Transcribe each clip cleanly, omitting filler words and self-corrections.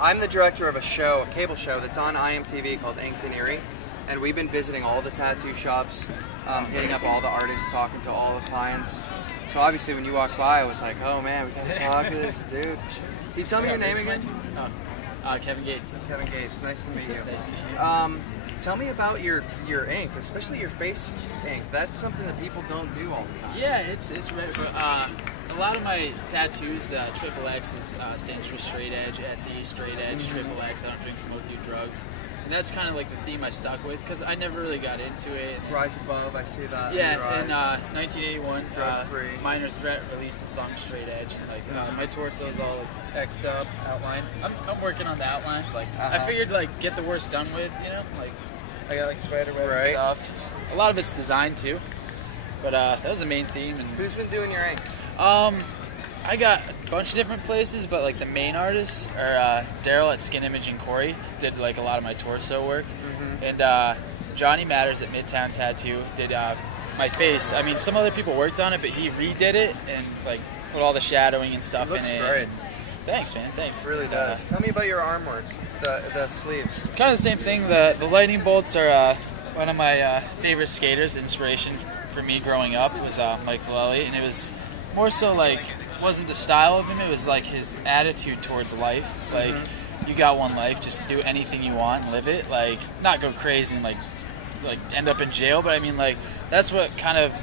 I'm the director of a show, a cable show that's on IMTV called Inked in Erie, and we've been visiting all the tattoo shops, hitting up all the artists, talking to all the clients. So obviously when you walked by, I was like, oh man, we gotta talk to this dude. Can you tell me your name again? Kevin Gates. Kevin Gates, nice to meet you. Nice to meet you. Tell me about your ink, especially your face ink. That's something that people don't do all the time. Yeah, it's right. A lot of my tattoos, the triple X stands for straight edge, SE, straight edge, triple X, I don't drink, smoke, do drugs. And that's kind of like the theme I stuck with because I never really got into it. Rise Above, I see that. Yeah, in 1981, Drug-free. Minor Threat released the song Straight Edge. Like my torso is all like X'd up, outlined. I'm working on the outlines. Like I figured like get the worst done with, you know. Like I got like spider web and stuff. A lot of it's designed too, but that was the main theme. And who's been doing your ink? I got a bunch of different places, but like the main artists are Daryl at Skin Image and Corey did like a lot of my torso work, and Johnny Matters at Midtown Tattoo did my face. I mean, some other people worked on it, but he redid it and like put all the shadowing and stuff in it. Looks great. Thanks, man. Thanks. It really does. Tell me about your arm work, the sleeves. Kind of the same thing. The lightning bolts are one of my favorite skaters. Inspiration for me growing up was Mike Vallely, and it was more so like wasn't the style of him, it was like his attitude towards life. Like you got one life, just do anything you want and live it, like not go crazy and like end up in jail, but I mean like that's what kind of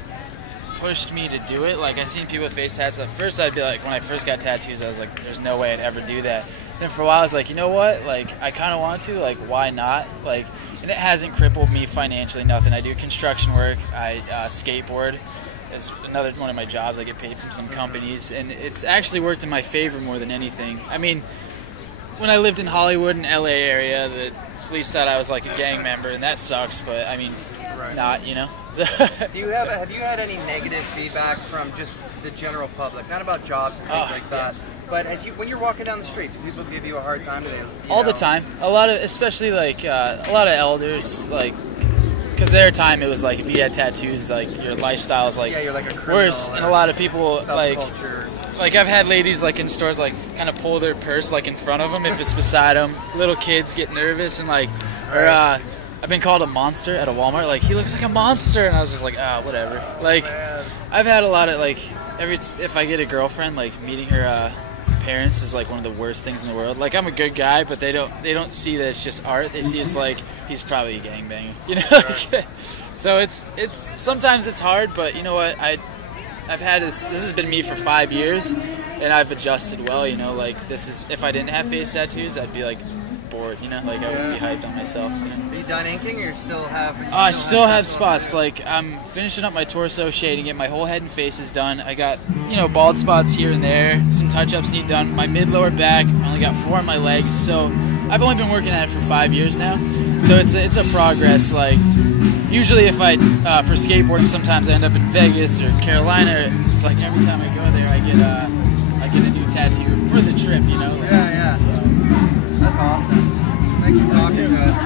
pushed me to do it. Like I seen people with face tats. At first I'd be like, when I first got tattoos I was like there's no way I'd ever do that. Then for a while I was like, you know what, like I kind of want to, like why not, like, and it hasn't crippled me financially, nothing. I do construction work, I skateboard. It's another one of my jobs. I get paid from some companies, and it's actually worked in my favor more than anything. I mean, when I lived in Hollywood and LA area, the police thought I was like a gang member, and that sucks, but I mean, not, you know? Have you had any negative feedback from just the general public? Not about jobs and things like that, but when you're walking down the street, do people give you a hard time? All the time. A lot of, especially like a lot of elders, like, because their time it was like if you had tattoos, like your lifestyle is like, you're like a criminal, worse, and a lot of people like I've had ladies like in stores like kind of pull their purse like in front of them if it's beside them. Little kids get nervous and like, or I've been called a monster at a Walmart. Like he looks like a monster, and I was just like, whatever. Like I've had a lot of like if I get a girlfriend, like meeting her parents is like one of the worst things in the world. Like I'm a good guy, but they don't see that it's just art. They see it's like he's probably a gangbanger, you know. So it's sometimes it's hard, but you know what, I've had this has been me for 5 years, and I've adjusted well, you know. Like this is, if I didn't have face tattoos I'd be like bored, you know, like I wouldn't be hyped on myself, you know? Are you done inking, or you still have? I still have spots. Like I'm finishing up my torso, shading it. My whole head and face is done. I got, you know, bald spots here and there. Some touch-ups need done. My mid-lower back. I only got 4 on my legs. So I've only been working at it for 5 years now. So it's a progress. Like usually, if I for skateboarding, sometimes I end up in Vegas or Carolina. It's like every time I go there, I get a new tattoo for the trip, you know. Yeah. So. That's awesome. Thanks for talking to us.